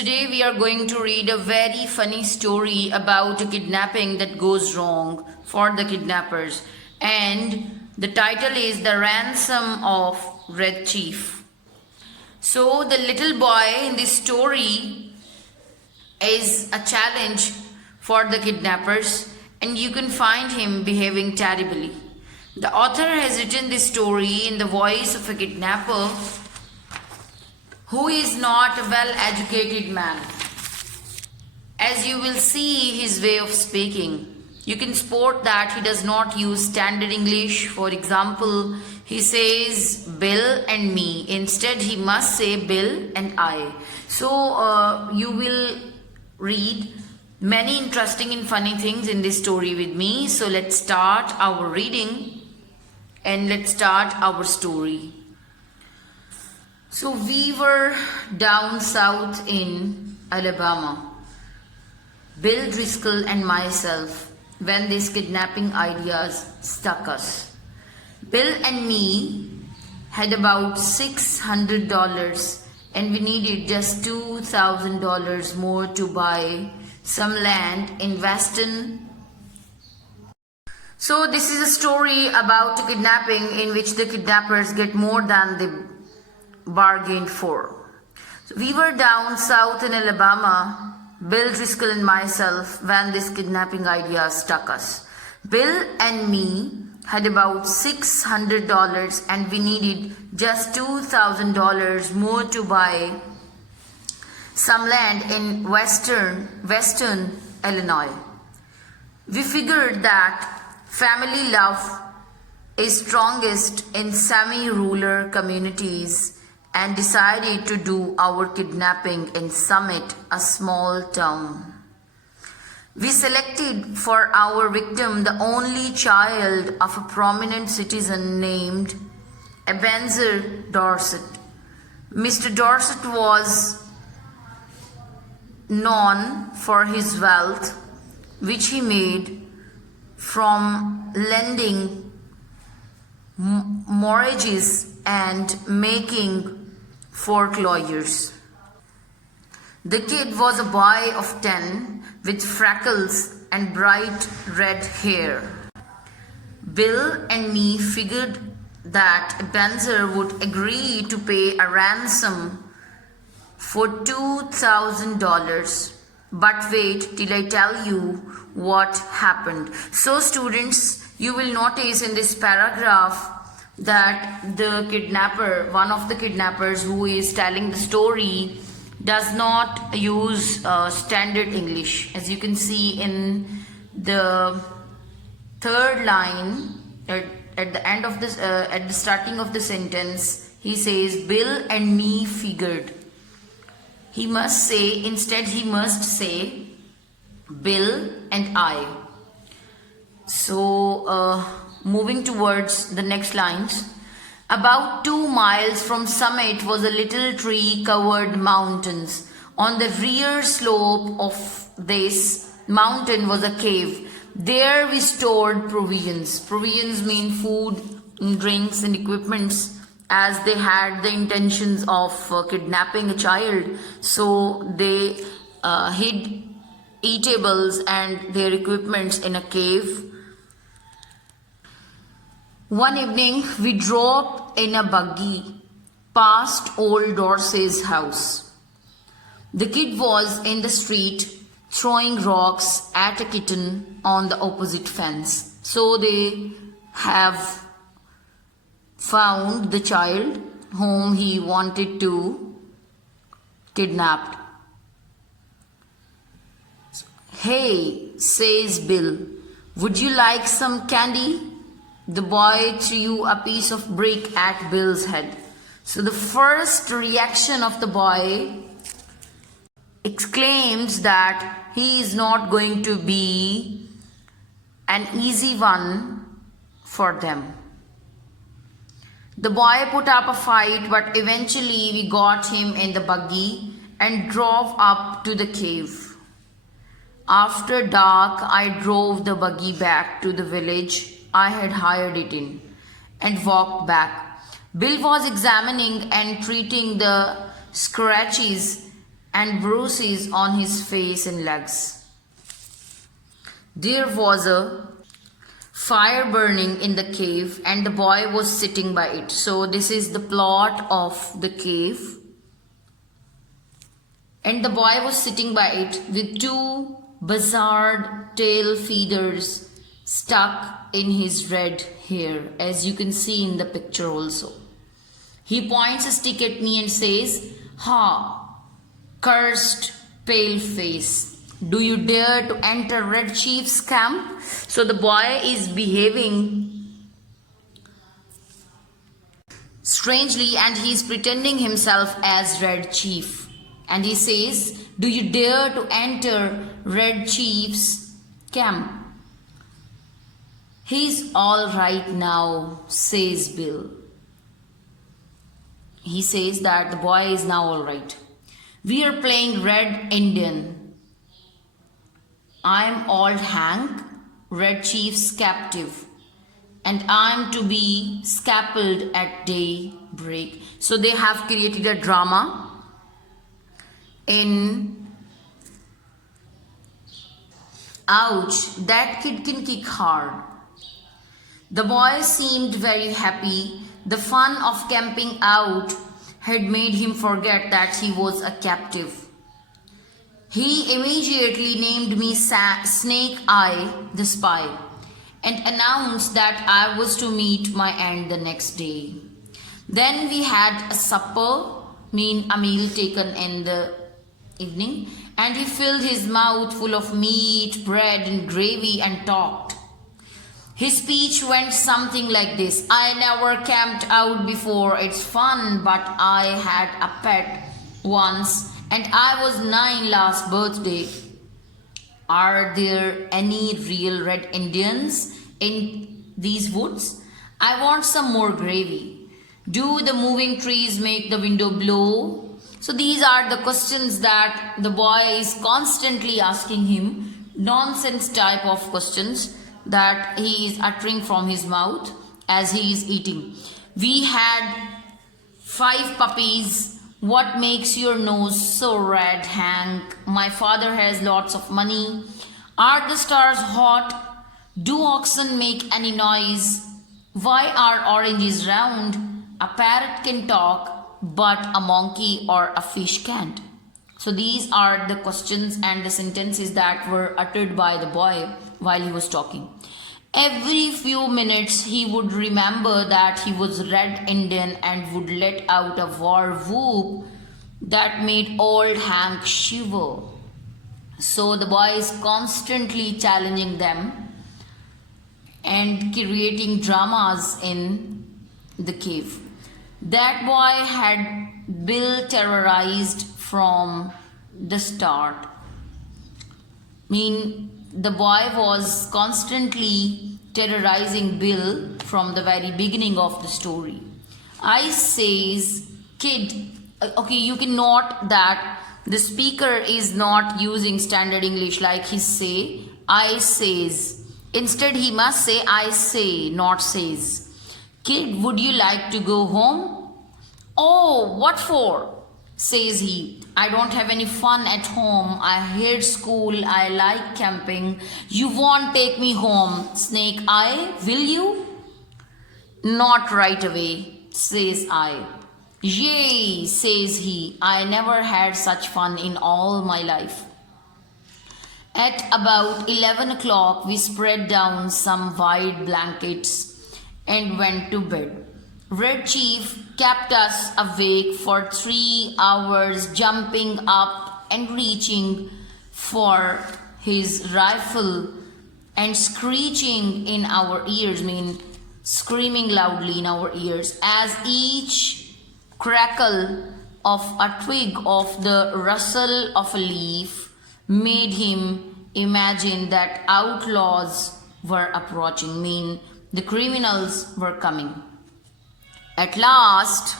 today we are going to read a very funny story about a kidnapping that goes wrong for the kidnappers, and the title is The Ransom of Red Chief. So the little boy in this story is a challenge for the kidnappers, and you can find him behaving terribly. The author has written this story in the voice of a kidnapper who is not a well-educated man. As you will see his way of speaking, you can spot that he does not use standard English. For example, he says Bill and me. Instead, he must say Bill and I. So you will read many interesting and funny things in this story with me. So let's start our reading and let's start our story. So we were down south in Alabama, Bill Driscoll and myself, when these kidnapping ideas struck us. Bill and me had about $600 and we needed just $2,000 more to buy some land in Western. So this is a story about a kidnapping in which the kidnappers get more than they bargained for. So we were down south in Alabama, Bill Driscoll and myself, when this kidnapping idea struck us. Bill and me had about $600 and we needed just $2,000 more to buy some land in western Illinois. We figured that family love is strongest in semi-rural communities and decided to do our kidnapping in Summit, a small town. We selected for our victim the only child of a prominent citizen named Ebenezer Dorset. Mr. Dorset was known for his wealth, which he made from lending mortgages and making foreclosures. The kid was a boy of 10 with freckles and bright red hair. Bill and me figured that Ebenezer would agree to pay a ransom for $2,000. But wait till I tell you what happened. So students, you will notice in this paragraph that the kidnapper, one of the kidnappers who is telling the story, does not use standard English. As you can see in the third line, at the end of this, at the starting of the sentence, he says, Bill and me figured. He must say, instead he must say, Bill and I. So, moving towards the next lines. About 2 miles from Summit was a little tree-covered mountains. On the rear slope of this mountain was a cave. There we stored provisions. Provisions mean food, drinks and equipments, as they had the intentions of kidnapping a child. So they hid eatables and their equipments in a cave. One evening, we drove in a buggy past old Dorsey's house. The kid was in the street throwing rocks at a kitten on the opposite fence. So they have found the child whom he wanted to kidnap. Hey, says Bill, would you like some candy? The boy threw a piece of brick at Bill's head. So the first reaction of the boy exclaims that he is not going to be an easy one for them. The boy put up a fight, but eventually we got him in the buggy and drove up to the cave. After dark, I drove the buggy back to the village I had hired it in and walked back. Bill was examining and treating the scratches and bruises on his face and legs. There was a fire burning in the cave and the boy was sitting by it. So this is the plot of the cave. And the boy was sitting by it with two bizarre tail feathers stuck in his red hair, as you can see in the picture also. He points a stick at me and says, "Ha, cursed pale face, do you dare to enter Red Chief's camp?" So the boy is behaving strangely and he is pretending himself as Red Chief. And he says, "Do you dare to enter Red Chief's camp?" "He's all right now," says Bill. He says that the boy is now all right. "We are playing Red Indian. I'm old Hank, Red Chief's captive, and I'm to be scalped at daybreak." So they have created a drama in ouch, that kid can kick hard. The boy seemed very happy. The fun of camping out had made him forget that he was a captive. He immediately named me Snake Eye the Spy and announced that I was to meet my end the next day. Then we had a supper, a meal taken in the evening, and he filled his mouth full of meat, bread and gravy and talked. His speech went something like this: "I never camped out before. It's fun, but I had a pet once and I was 9 last birthday. Are there any real Red Indians in these woods? I want some more gravy. Do the moving trees make the window blow?" So these are the questions that the boy is constantly asking him, nonsense type of questions that he is uttering from his mouth as he is eating. "We had 5 puppies. What makes your nose so red, Hank? My father has lots of money. Are the stars hot? Do oxen make any noise? Why are oranges round? A parrot can talk, but a monkey or a fish can't." So these are the questions and the sentences that were uttered by the boy while he was talking. Every few minutes he would remember that he was Red Indian and would let out a war whoop that made old Hank shiver. So the boy is constantly challenging them and creating dramas in the cave. That boy had Bill terrorized from the start. The boy was constantly terrorizing Bill from the very beginning of the story. I says, "Kid," okay, you can note that the speaker is not using standard English like he say, "I says." Instead, he must say, "I say," not says. "Kid, would you like to go home?" "Oh, what for?" says he. "I don't have any fun at home. I hate school. I like camping. You won't take me home, Snake Eye, will you?" "Not right away," says I. "Yay," says he. "I never had such fun in all my life." At about 11 o'clock, we spread down some wide blankets and went to bed. Red Chief kept us awake for 3 hours, jumping up and reaching for his rifle and screeching in our ears, screaming loudly in our ears, as each crackle of a twig of the rustle of a leaf made him imagine that outlaws were approaching, the criminals were coming. At last,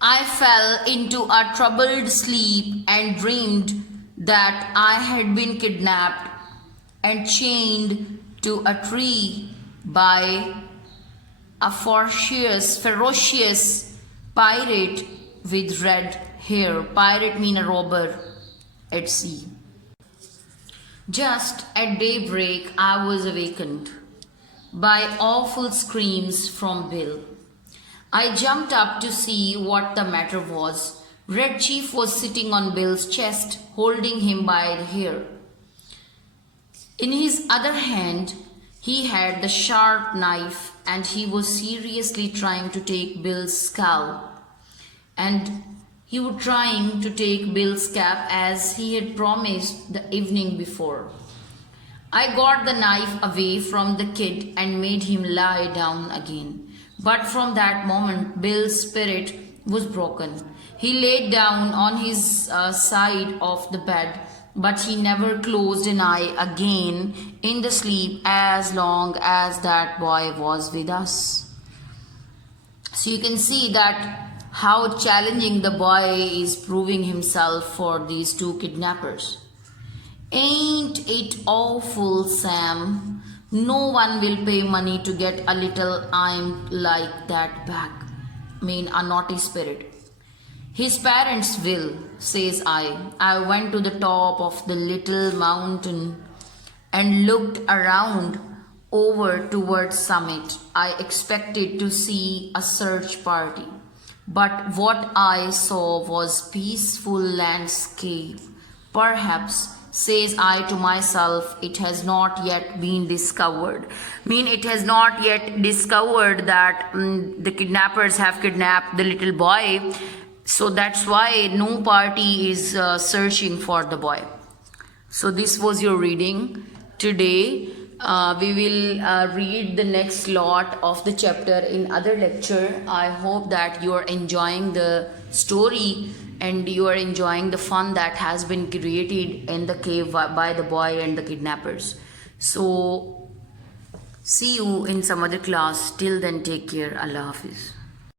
I fell into a troubled sleep and dreamed that I had been a ferocious pirate with red hair. Pirate mean a robber at sea. Just at daybreak, I was awakened by awful screams from Bill. I jumped up to see what the matter was. Red Chief was sitting on Bill's chest, holding him by the hair. In his other hand, he had the sharp knife and he was seriously trying to take Bill's scalp. And he was trying to take Bill's cap as he had promised the evening before. I got the knife away from the kid and made him lie down again. But from that moment, Bill's spirit was broken. He laid down on his side of the bed, but he never closed an eye again in the sleep as long as that boy was with us. So you can see that how challenging the boy is proving himself for these two kidnappers. Ain't it awful, Sam? No one will pay money to get a little imp like that back. A naughty spirit. His parents will, says I. I went to the top of the little mountain and looked around over towards summit. I expected to see a search party, but what I saw was peaceful landscape. Perhaps, says I to myself, it has not yet been discovered. It has not yet discovered that the kidnappers have kidnapped the little boy. So that's why no party is searching for the boy. So this was your reading. Today we will read the next lot of the chapter in other lecture. I hope that you are enjoying the story and you are enjoying the fun that has been created in the cave by the boy and the kidnappers. So see you in some other class. Till then, take care. Allah Hafiz.